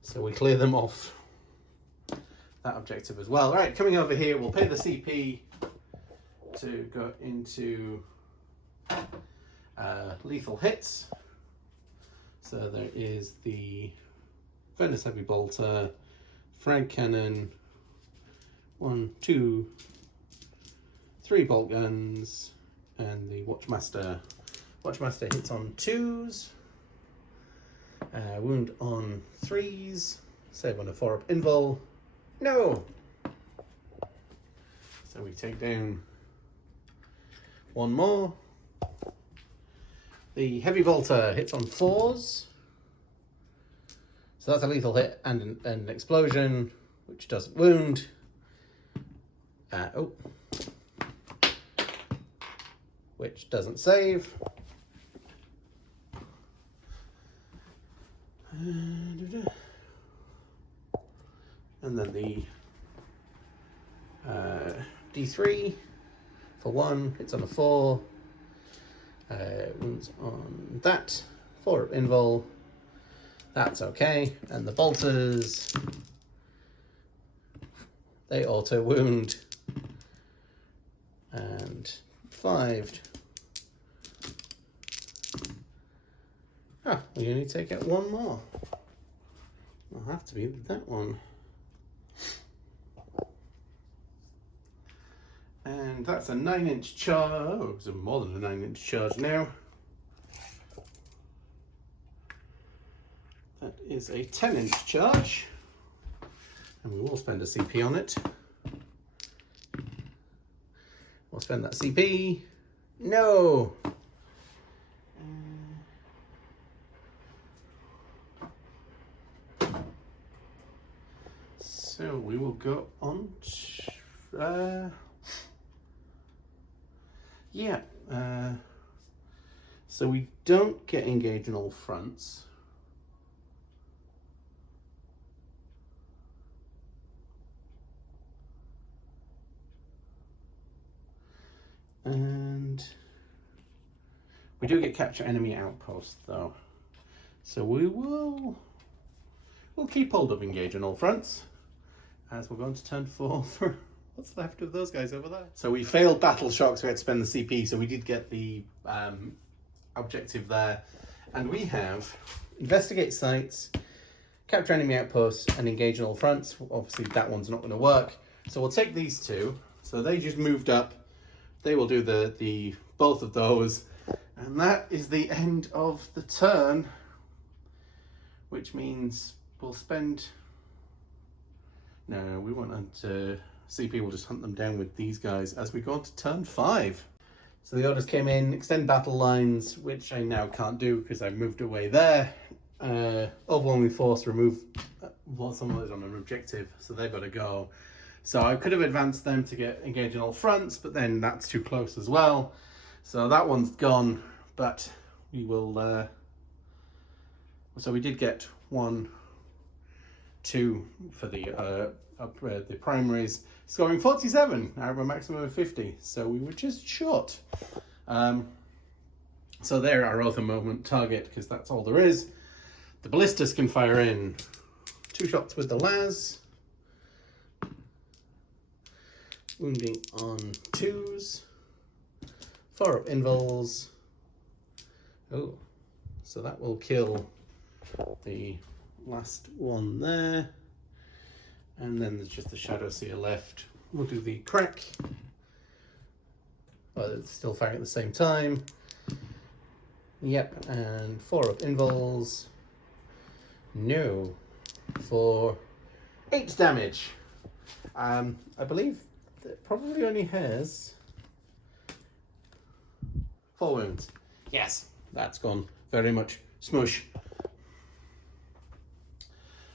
So we clear them off that objective as well. All right, coming over here, we'll pay the CP to go into lethal hits. So there is the Fenris Heavy Bolter, frag cannon, 1, 2, 3 bolt guns, and the Watchmaster. Watchmaster hits on 2s, wound on 3s, save on a 4-up invul. No! So we take down 1 more. The Heavy Bolter hits on 4s. So that's a lethal hit and an explosion, which doesn't wound. Which doesn't save. And then the D3 for 1 hits on a 4. Wounds on that. 4 invul. That's okay. And the bolters, they auto wound. And 5. We only take out 1 more. It'll have to be that one. And that's a 9-inch charge. Oh, it's more than a 9-inch charge now. That is a 10-inch charge, and we will spend a CP on it. We'll spend that CP. No! So we will go on to, so we don't get engaged in all fronts. And we do get capture enemy outpost though. So we'll keep hold of engage on all fronts as we're going to turn 4 for what's left of those guys over there. So we failed battle shocks, we had to spend the CP, so we did get the objective there. And we have investigate sites, capture enemy outposts, and engage on all fronts. Obviously that one's not going to work. So we'll take these two. So they just moved up. They will do the both of those. And that is the end of the turn, which means we'll spend... No, we won't hunt CP, will just hunt them down with these guys as we go on to turn 5. So the orders came in, extend battle lines, which I now can't do because I've moved away there. Overwhelming force, remove some of those on an objective, so they've got to go. So I could have advanced them to get engaged in all fronts, but then that's too close as well. So that one's gone, but we will... So we did get 1, 2 for the primaries, scoring 47 out of a maximum of 50. So we were just short. So they're our other movement target, because that's all there is. The ballistas can fire in 2 shots with the las. Wounding on 2s. 4 up invuls. Oh, so that will kill the last one there. And then there's just the Shadow Seer left. We'll do the crack. Well, it's still firing at the same time. Yep, and 4 up invuls. No. For 8 damage. I believe that probably only has 4 wounds. Yes, that's gone very much smush.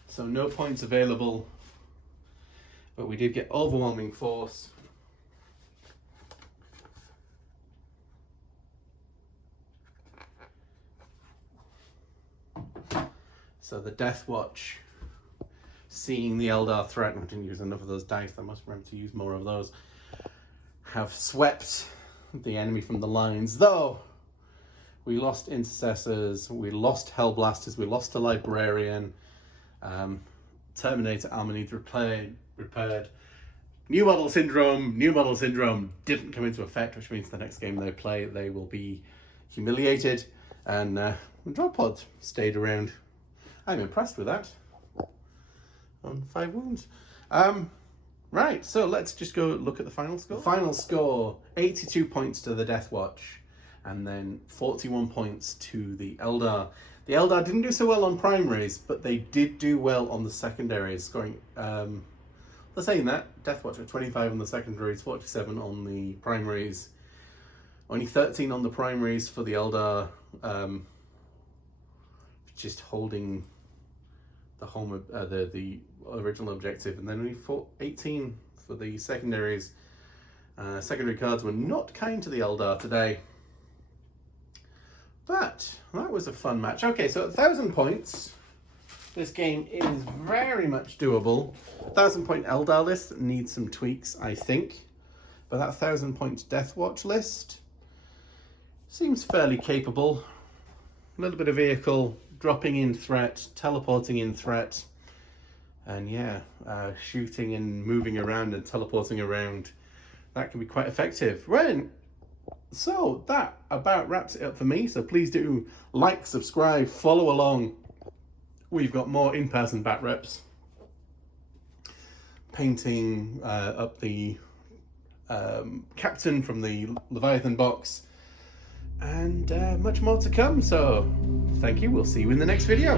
So no points available, but we did get overwhelming force. So the Deathwatch, seeing the Eldar threat, I didn't use enough of those dice, I must remember to use more of those, have swept the enemy from the lines, though we lost intercessors, we lost hellblasters, we lost a librarian, Terminator armor needs repaired. New model syndrome didn't come into effect, which means the next game they play they will be humiliated, and drop pod stayed around. I'm impressed with that. On 5 wounds. Right, so let's just go look at the final score. The final score, 82 points to the Deathwatch, and then 41 points to the Eldar. The Eldar didn't do so well on primaries, but they did do well on the secondaries, scoring, let's say that, Deathwatch at 25 on the secondaries, 47 on the primaries, only 13 on the primaries for the Eldar, just holding the home, the original objective, and then only 18 for the secondaries. Secondary cards were not kind to the Eldar today. But that was a fun match. Okay, so at 1,000 points, this game is very much doable. 1,000-point Eldar list needs some tweaks, I think. But that 1,000-point Deathwatch list seems fairly capable. A little bit of vehicle, dropping in threat, teleporting in threat, and yeah, shooting and moving around and teleporting around. That can be quite effective. Right. So that about wraps it up for me. So please do like, subscribe, follow along. We've got more in-person bat reps. Painting up the captain from the Leviathan box. And much more to come. So thank you. We'll see you in the next video.